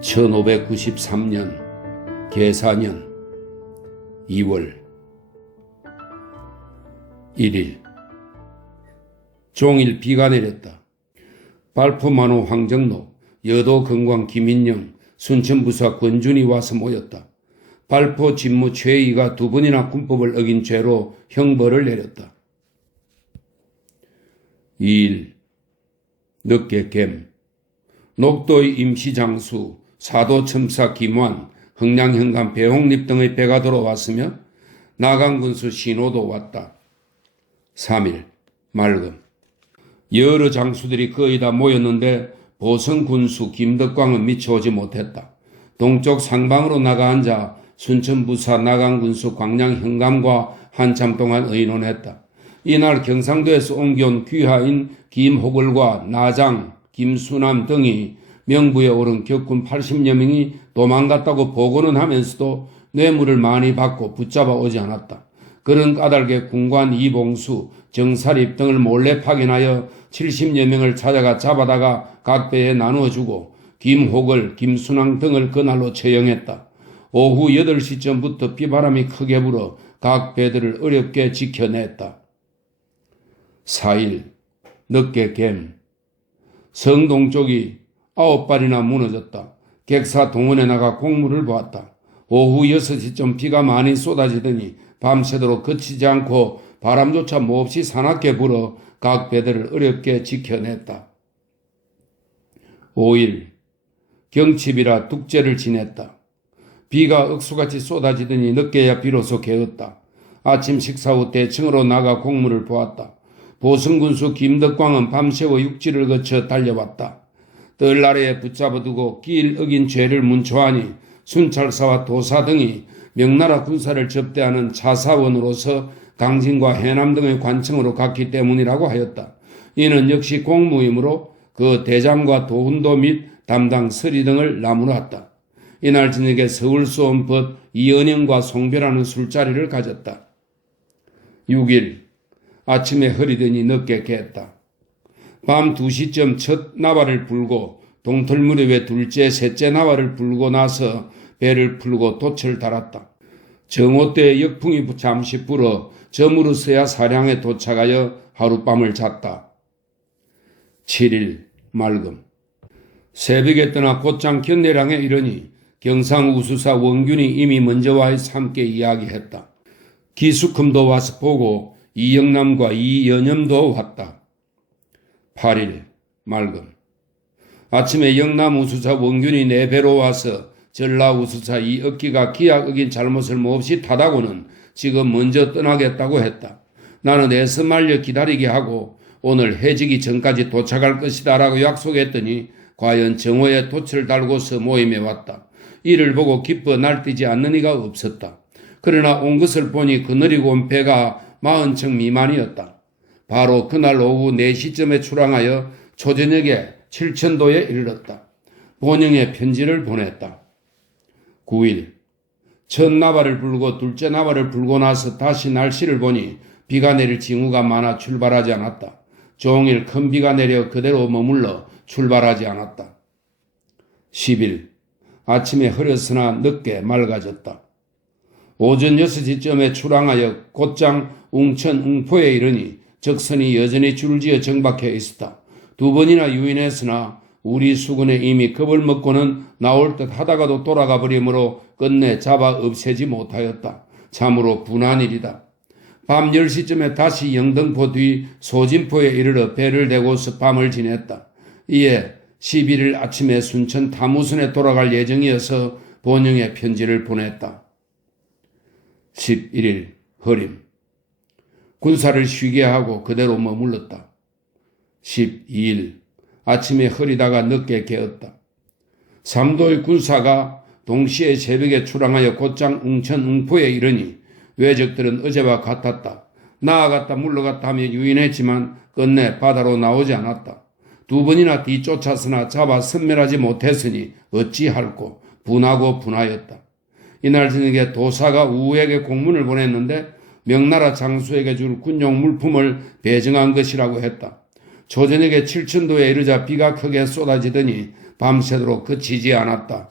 1593년 계사년 2월 1일 종일 비가 내렸다. 발포만호 황정로, 여도 건광 김인영, 순천부사 권준이 와서 모였다. 발포 직무 최이가 2번이나 군법을 어긴 죄로 형벌을 내렸다. 2일 늦게 갬 녹도의 임시장수, 사도첨사 김환, 흥량현감 배홍립 등의 배가 들어왔으며 나강군수 신호도 왔다. 3일 맑음 여러 장수들이 거의 다 모였는데 보성군수 김덕광은 미처 오지 못했다. 동쪽 상방으로 나가 앉아 순천부사 나강군수 광량현감과 한참 동안 의논했다. 이날 경상도에서 옮겨온 귀하인 김호걸과 나장, 김수남 등이 명부에 오른 격군 80여 명이 도망갔다고 보고는 하면서도 뇌물을 많이 받고 붙잡아 오지 않았다. 그런 까닭에 군관 이봉수, 정사립 등을 몰래 파견하여 70여 명을 찾아가 잡아다가 각 배에 나누어주고 김호걸, 김순왕 등을 그날로 처형했다. 오후 8시쯤부터 비바람이 크게 불어 각 배들을 어렵게 지켜냈다. 4일 늦게 갬 성동쪽이 9발이나 무너졌다. 객사 동원에 나가 공무를 보았다. 오후 6시쯤 비가 많이 쏟아지더니 밤새도록 그치지 않고 바람조차 몹시 사납게 불어 각 배들을 어렵게 지켜냈다. 5일 경칩이라 tuk제를 지냈다. 비가 억수같이 쏟아지더니 늦게야 비로소 개었다. 아침 식사 후 대청으로 나가 공무를 보았다. 보성군수 김덕광은 밤새워 육지를 거쳐 달려왔다. 뜰 아래에 붙잡아두고 길 어긴 죄를 문초하니 순찰사와 도사 등이 명나라 군사를 접대하는 차사원으로서 강진과 해남 등의 관청으로 갔기 때문이라고 하였다. 이는 역시 공무이므로 그 대장과 도훈도 및 담당 서리 등을 나무랐다. 이날 저녁에 서울수 온 벗 이은영과 송별하는 술자리를 가졌다. 6일 아침에 흐리더니 늦게 깼다. 밤 2시쯤 첫 나발을 불고 동틀 무렵에 둘째, 셋째 나발을 불고 나서 배를 풀고 돛을 달았다. 정오때 역풍이 잠시 불어 저무르서야 사량에 도착하여 하룻밤을 잤다. 7일 맑음 새벽에 떠나 곧장 견내량에 이르니 경상우수사 원균이 이미 먼저 와 함께 이야기했다. 기숙금도 와서 보고 이영남과 이연염도 왔다. 8일 맑음 아침에 영남우수사 원균이 내 배로 와서 전라우수사 이억기가 기약 어긴 잘못을 몹시 탓하고는 지금 먼저 떠나겠다고 했다. 나는 애써 말려 기다리게 하고 오늘 해지기 전까지 도착할 것이다 라고 약속했더니 과연 정오에 돛을 달고서 모임에 왔다. 이를 보고 기뻐 날뛰지 않는 이가 없었다. 그러나 온 것을 보니 그느리고 온 배가 40척 미만이었다. 바로 그날 오후 4시쯤에 출항하여 초저녁에 칠천도에 이르렀다. 본영에 편지를 보냈다. 9일 첫 나발을 불고 둘째 나발을 불고 나서 다시 날씨를 보니 비가 내릴 징후가 많아 출발하지 않았다. 종일 큰 비가 내려 그대로 머물러 출발하지 않았다. 10일 아침에 흐렸으나 늦게 맑아졌다. 오전 6시쯤에 출항하여 곧장 웅천 웅포에 이르니 적선이 여전히 줄지어 정박해 있었다. 2번이나 유인했으나 우리 수군에 이미 겁을 먹고는 나올 듯 하다가도 돌아가 버리므로 끝내 잡아 없애지 못하였다. 참으로 분한 일이다. 밤 10시쯤에 다시 영등포 뒤 소진포에 이르러 배를 대고서 밤을 지냈다. 이에 11일 아침에 순천 타무선에 돌아갈 예정이어서 본영에 편지를 보냈다. 11일 흐림 군사를 쉬게 하고 그대로 머물렀다. 12일 아침에 흐리다가 늦게 깨었다. 삼도의 군사가 동시에 새벽에 출항하여 곧장 웅천 웅포에 이르니 왜적들은 어제와 같았다. 나아갔다 물러갔다 하며 유인했지만 끝내 바다로 나오지 않았다. 2번이나 뒤쫓았으나 잡아 섬멸하지 못했으니 어찌할꼬 분하고 분하였다. 이날 저녁에 도사가 우에게 공문을 보냈는데 명나라 장수에게 줄 군용 물품을 배정한 것이라고 했다. 초저녁에 칠천도에 이르자 비가 크게 쏟아지더니 밤새도록 그치지 않았다.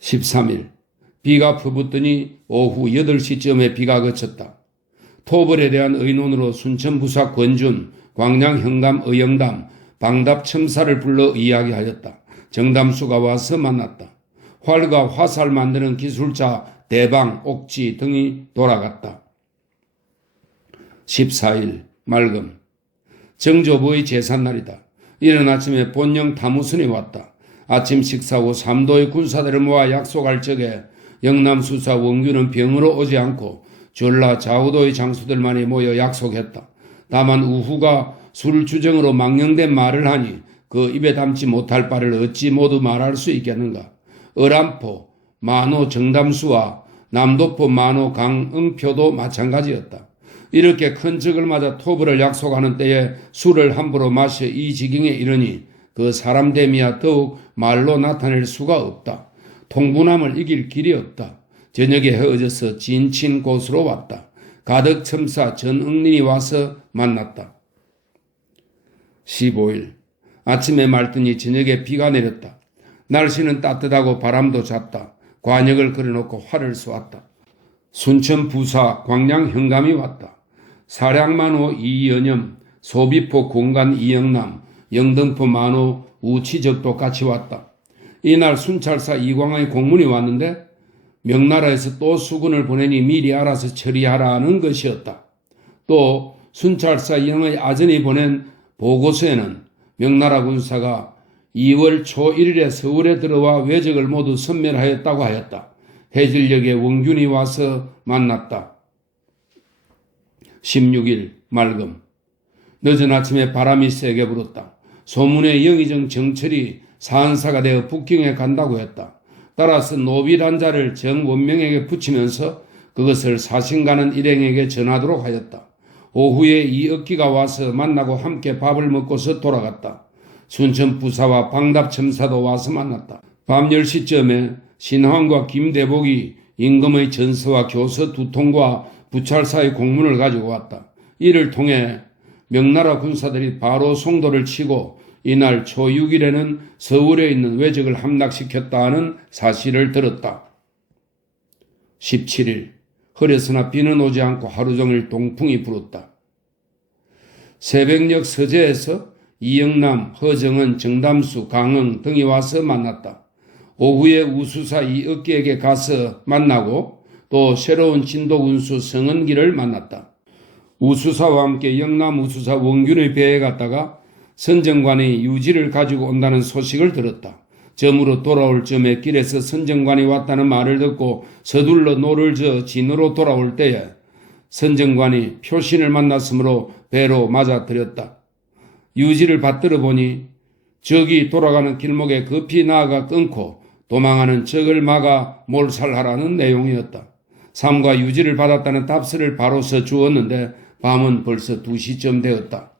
13일 비가 퍼붓더니 오후 8시쯤에 비가 그쳤다. 토벌에 대한 의논으로 순천부사 권준, 광양 현감 의영담, 방답 첨사를 불러 이야기하였다. 정담수가 와서 만났다. 활과 화살 만드는 기술자 대방, 옥지 등이 돌아갔다. 14일 맑음 정조부의 제삿날이다. 이른 아침에 본령 타무선이 왔다. 아침 식사 후 삼도의 군사들을 모아 약속할 적에 영남수사 원규는 병으로 오지 않고 전라 좌우도의 장수들만이 모여 약속했다. 다만 우후가 술주정으로 망령된 말을 하니 그 입에 담지 못할 바를 어찌 모두 말할 수 있겠는가. 어람포, 만호 정담수와 남도포 만호 강응표도 마찬가지였다. 이렇게 큰 적을 맞아 토벌을 약속하는 때에 술을 함부로 마셔 이 지경에 이르니 그 사람 됨이야 더욱 말로 나타낼 수가 없다. 통분함을 이길 길이 없다. 저녁에 헤어져서 진친 곳으로 왔다. 가덕 첨사 전응린이 와서 만났다. 15일 아침에 맑더니 저녁에 비가 내렸다. 날씨는 따뜻하고 바람도 잤다. 관역을 그려놓고 활을 쏘았다. 순천 부사 광양 현감이 왔다. 사량만호 이연염, 소비포 공간 이영남, 영등포 만호 우치적도 같이 왔다. 이날 순찰사 이광의 공문이 왔는데 명나라에서 또 수군을 보내니 미리 알아서 처리하라는 것이었다. 또 순찰사 이영의 아전이 보낸 보고서에는 명나라 군사가 2월 초 1일에 서울에 들어와 왜적을 모두 섬멸하였다고 하였다. 해질녘에 원균이 와서 만났다. 16일 맑음 늦은 아침에 바람이 세게 불었다. 소문에 영의정 정철이 사한사가 되어 북경에 간다고 했다. 따라서 노비단자를 정원명에게 붙이면서 그것을 사신가는 일행에게 전하도록 하였다. 오후에 이억기가 와서 만나고 함께 밥을 먹고서 돌아갔다. 순천 부사와 방답첨사도 와서 만났다. 밤 10시쯤에 신황과 김대복이 임금의 전서와 교서 두 통과 부찰사의 공문을 가지고 왔다. 이를 통해 명나라 군사들이 바로 송도를 치고 이날 초 6일에는 서울에 있는 왜적을 함락시켰다는 사실을 들었다. 17일 흐렸으나 비는 오지 않고 하루 종일 동풍이 불었다. 새벽녘 서재에서 이영남, 허정은, 정담수, 강흥 등이 와서 만났다. 오후에 우수사 이억기에게 가서 만나고 또 새로운 진도군수 성은기를 만났다. 우수사와 함께 영남 우수사 원균의 배에 갔다가 선정관이 유지를 가지고 온다는 소식을 들었다. 점으로 돌아올 쯤에 길에서 선정관이 왔다는 말을 듣고 서둘러 노를 저 진으로 돌아올 때에 선정관이 표신을 만났으므로 배로 맞아들였다. 유지를 받들어 보니 적이 돌아가는 길목에 급히 나아가 끊고 도망하는 적을 막아 몰살하라는 내용이었다. 삼가 유지를 받았다는 답서를 바로 써 주었는데 밤은 벌써 2시쯤 되었다.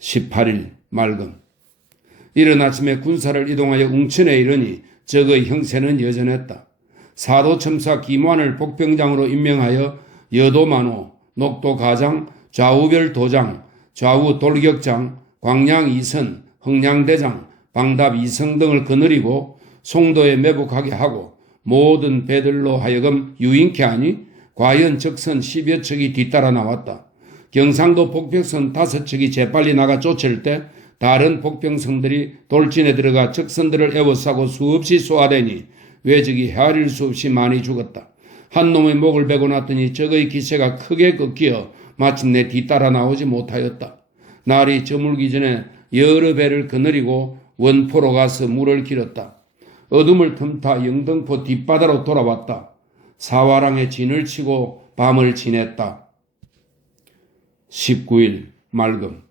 18일 맑음 이른 아침에 군사를 이동하여 웅천에 이르니 적의 형세는 여전했다. 사도첨사 김환을 복병장으로 임명하여 여도만호, 녹도가장, 좌우별 도장, 좌우 돌격장, 광양 이선, 흥량대장, 방답 이성 등을 거느리고 송도에 매복하게 하고 모든 배들로 하여금 유인케 하니 과연 적선 10여 척이 뒤따라 나왔다. 경상도 복병선 5척이 재빨리 나가 쫓을 때 다른 복병성들이 돌진에 들어가 적선들을 에워싸고 수없이 쏘아대니 왜적이 헤아릴 수 없이 많이 죽었다. 한 놈의 목을 베고 났더니 적의 기세가 크게 꺾여 마침내 뒤따라 나오지 못하였다. 날이 저물기 전에 여러 배를 거느리고 원포로 가서 물을 길었다. 어둠을 틈타 영등포 뒷바다로 돌아왔다. 사화랑에 진을 치고 밤을 지냈다. 19일 맑음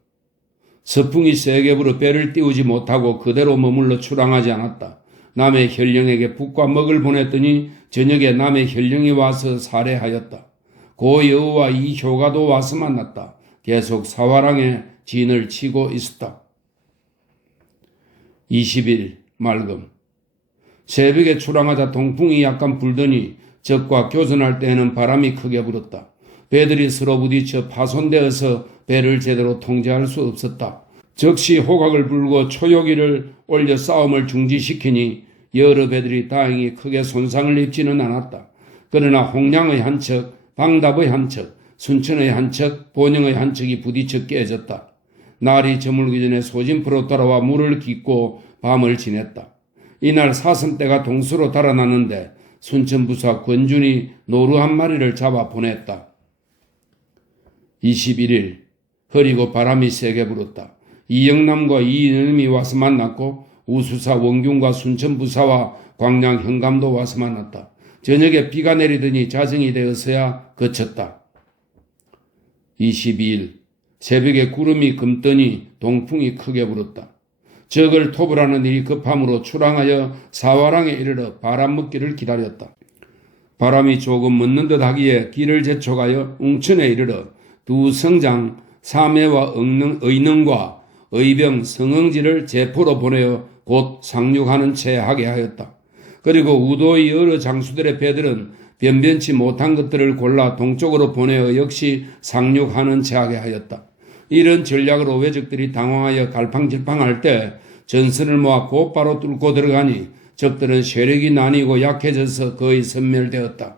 서풍이 세게 불어 배를 띄우지 못하고 그대로 머물러 출항하지 않았다. 남의 현령에게 북과 먹을 보냈더니 저녁에 남의 현령이 와서 살해하였다. 고 여우와 이 효가도 와서 만났다. 계속 사화랑에 진을 치고 있었다. 20일 맑음 새벽에 출항하자 동풍이 약간 불더니 적과 교전할 때에는 바람이 크게 불었다. 배들이 서로 부딪혀 파손되어서 배를 제대로 통제할 수 없었다. 즉시 호각을 불고 초요기를 올려 싸움을 중지시키니 여러 배들이 다행히 크게 손상을 입지는 않았다. 그러나 홍량의 한 척, 방답의 한 척, 순천의 한 척, 본영의 한 척이 부딪혀 깨졌다. 날이 저물기 전에 소진포로 돌아와 물을 깃고 밤을 지냈다. 이날 사슴떼가 동수로 달아났는데 순천부사 권준이 노루 한 마리를 잡아 보냈다. 21일 흐리고 바람이 세게 불었다. 이영남과 이인음이 와서 만났고 우수사 원균과 순천부사와 광양 현감도 와서 만났다. 저녁에 비가 내리더니 자정이 되어서야 그쳤다. 22일 새벽에 구름이 금더니 동풍이 크게 불었다. 적을 토벌하는 일이 급함으로 출항하여 사화랑에 이르러 바람 먹기를 기다렸다. 바람이 조금 멎는 듯 하기에 길을 재촉하여 웅천에 이르러 두 성장 사매와 의능과 의병 성흥지를 제포로 보내어 곧 상륙하는 채 하게 하였다. 그리고 우도의 여러 장수들의 배들은 변변치 못한 것들을 골라 동쪽으로 보내어 역시 상륙하는 채 하게 하였다. 이런 전략으로 왜적들이 당황하여 갈팡질팡할 때 전선을 모아 곧바로 뚫고 들어가니 적들은 세력이 나뉘고 약해져서 거의 섬멸되었다.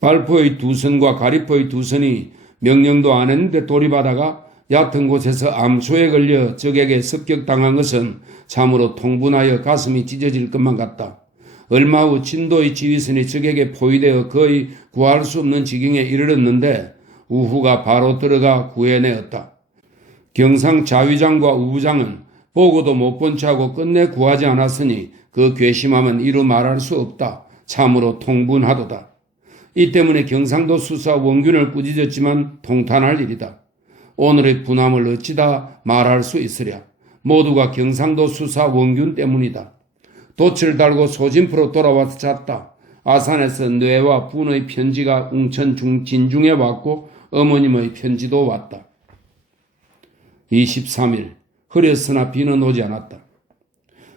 발포의 두 선과 가리포의 두 선이 명령도 안 했는데 돌입하다가 얕은 곳에서 암초에 걸려 적에게 습격당한 것은 참으로 통분하여 가슴이 찢어질 것만 같다. 얼마 후 진도의 지휘선이 적에게 포위되어 거의 구할 수 없는 지경에 이르렀는데 우후가 바로 들어가 구해내었다. 경상 자위장과 우부장은 보고도 못 본 채하고 끝내 구하지 않았으니 그 괘씸함은 이루 말할 수 없다. 참으로 통분하도다. 이 때문에 경상도 수사 원균을 꾸짖었지만 통탄할 일이다. 오늘의 분함을 어찌다 말할 수 있으랴. 모두가 경상도 수사 원균 때문이다. 돛을 달고 소진포로 돌아와서 잤다. 아산에서 뇌와 분의 편지가 웅천 진중에 왔고 어머님의 편지도 왔다. 23일 흐렸으나 비는 오지 않았다.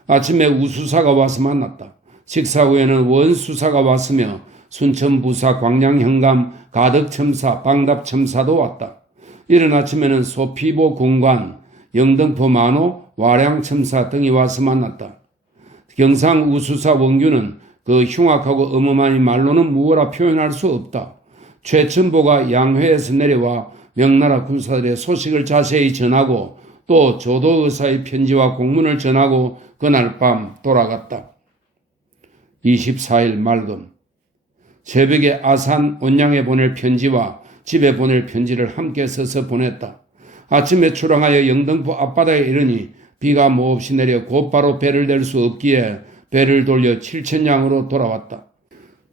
아침에 우수사가 와서 만났다. 식사 후에는 원수사가 왔으며 순천부사, 광양현감, 가덕첨사, 방답첨사도 왔다. 이른 아침에는 소피보 공관, 영등포 만호, 와량첨사 등이 와서 만났다. 경상 우수사 원균은 그 흉악하고 어마어마한 말로는 무어라 표현할 수 없다. 최천보가 양회에서 내려와 명나라 군사들의 소식을 자세히 전하고 또 조도의사의 편지와 공문을 전하고 그날 밤 돌아갔다. 24일 맑음 새벽에 아산 온양에 보낼 편지와 집에 보낼 편지를 함께 써서 보냈다. 아침에 출항하여 영등포 앞바다에 이르니 비가 몹시 내려 곧바로 배를 댈 수 없기에 배를 돌려 칠천량으로 돌아왔다.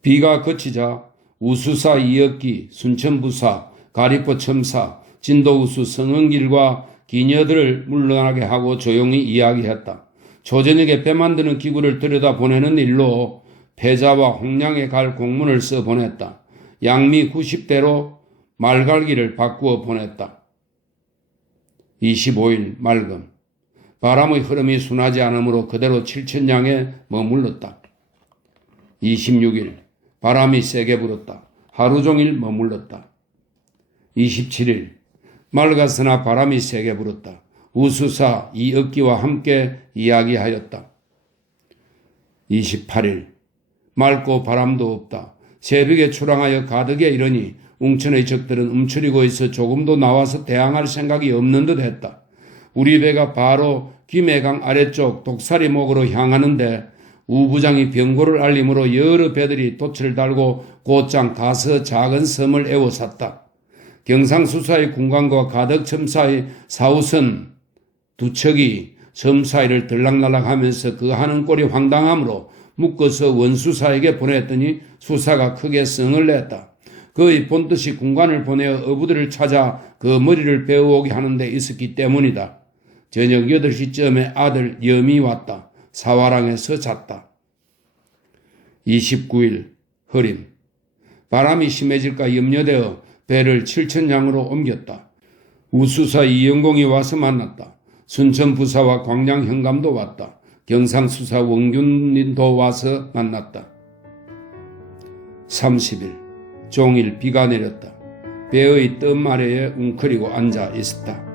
비가 그치자 우수사 이역기, 순천부사, 가리포 첨사, 진도우수 성흥길과 기녀들을 물러나게 하고 조용히 이야기했다. 조저녁에 배 만드는 기구를 들여다보내는 일로 패자와 홍량에 갈 공문을 써 보냈다. 양미 90대로 말갈기를 바꾸어 보냈다. 25일 맑음 바람의 흐름이 순하지 않으므로 그대로 칠천량에 머물렀다. 26일 바람이 세게 불었다. 하루 종일 머물렀다. 27일 맑았으나 바람이 세게 불었다. 우수사 이억기와 함께 이야기하였다. 28일 맑고 바람도 없다. 새벽에 출항하여 가덕에 이르니 웅천의 적들은 움츠리고 있어 조금도 나와서 대항할 생각이 없는 듯 했다. 우리 배가 바로 김해강 아래쪽 독사리목으로 향하는데 우부장이 병고를 알림으로 여러 배들이 돛을 달고 곧장 가서 작은 섬을 에워쌌다. 경상수사의 군관과 가덕첨사의 사우선 두 척이 섬 사이를 들락날락하면서 그 하는 꼴이 황당하므로 묶어서 원수사에게 보냈더니 수사가 크게 성을 냈다. 그의 본뜻이 군관을 보내어 어부들을 찾아 그 머리를 베어오게 하는 데 있었기 때문이다. 저녁 8시쯤에 아들 염이 왔다. 사화랑에서 잤다. 29일 흐림 바람이 심해질까 염려되어 배를 칠천량으로 옮겼다. 우수사 이영공이 와서 만났다. 순천부사와 광양현감도 왔다. 경상수사 원균님도 와서 만났다. 30일 종일 비가 내렸다. 배의 뜸 아래에 웅크리고 앉아 있었다.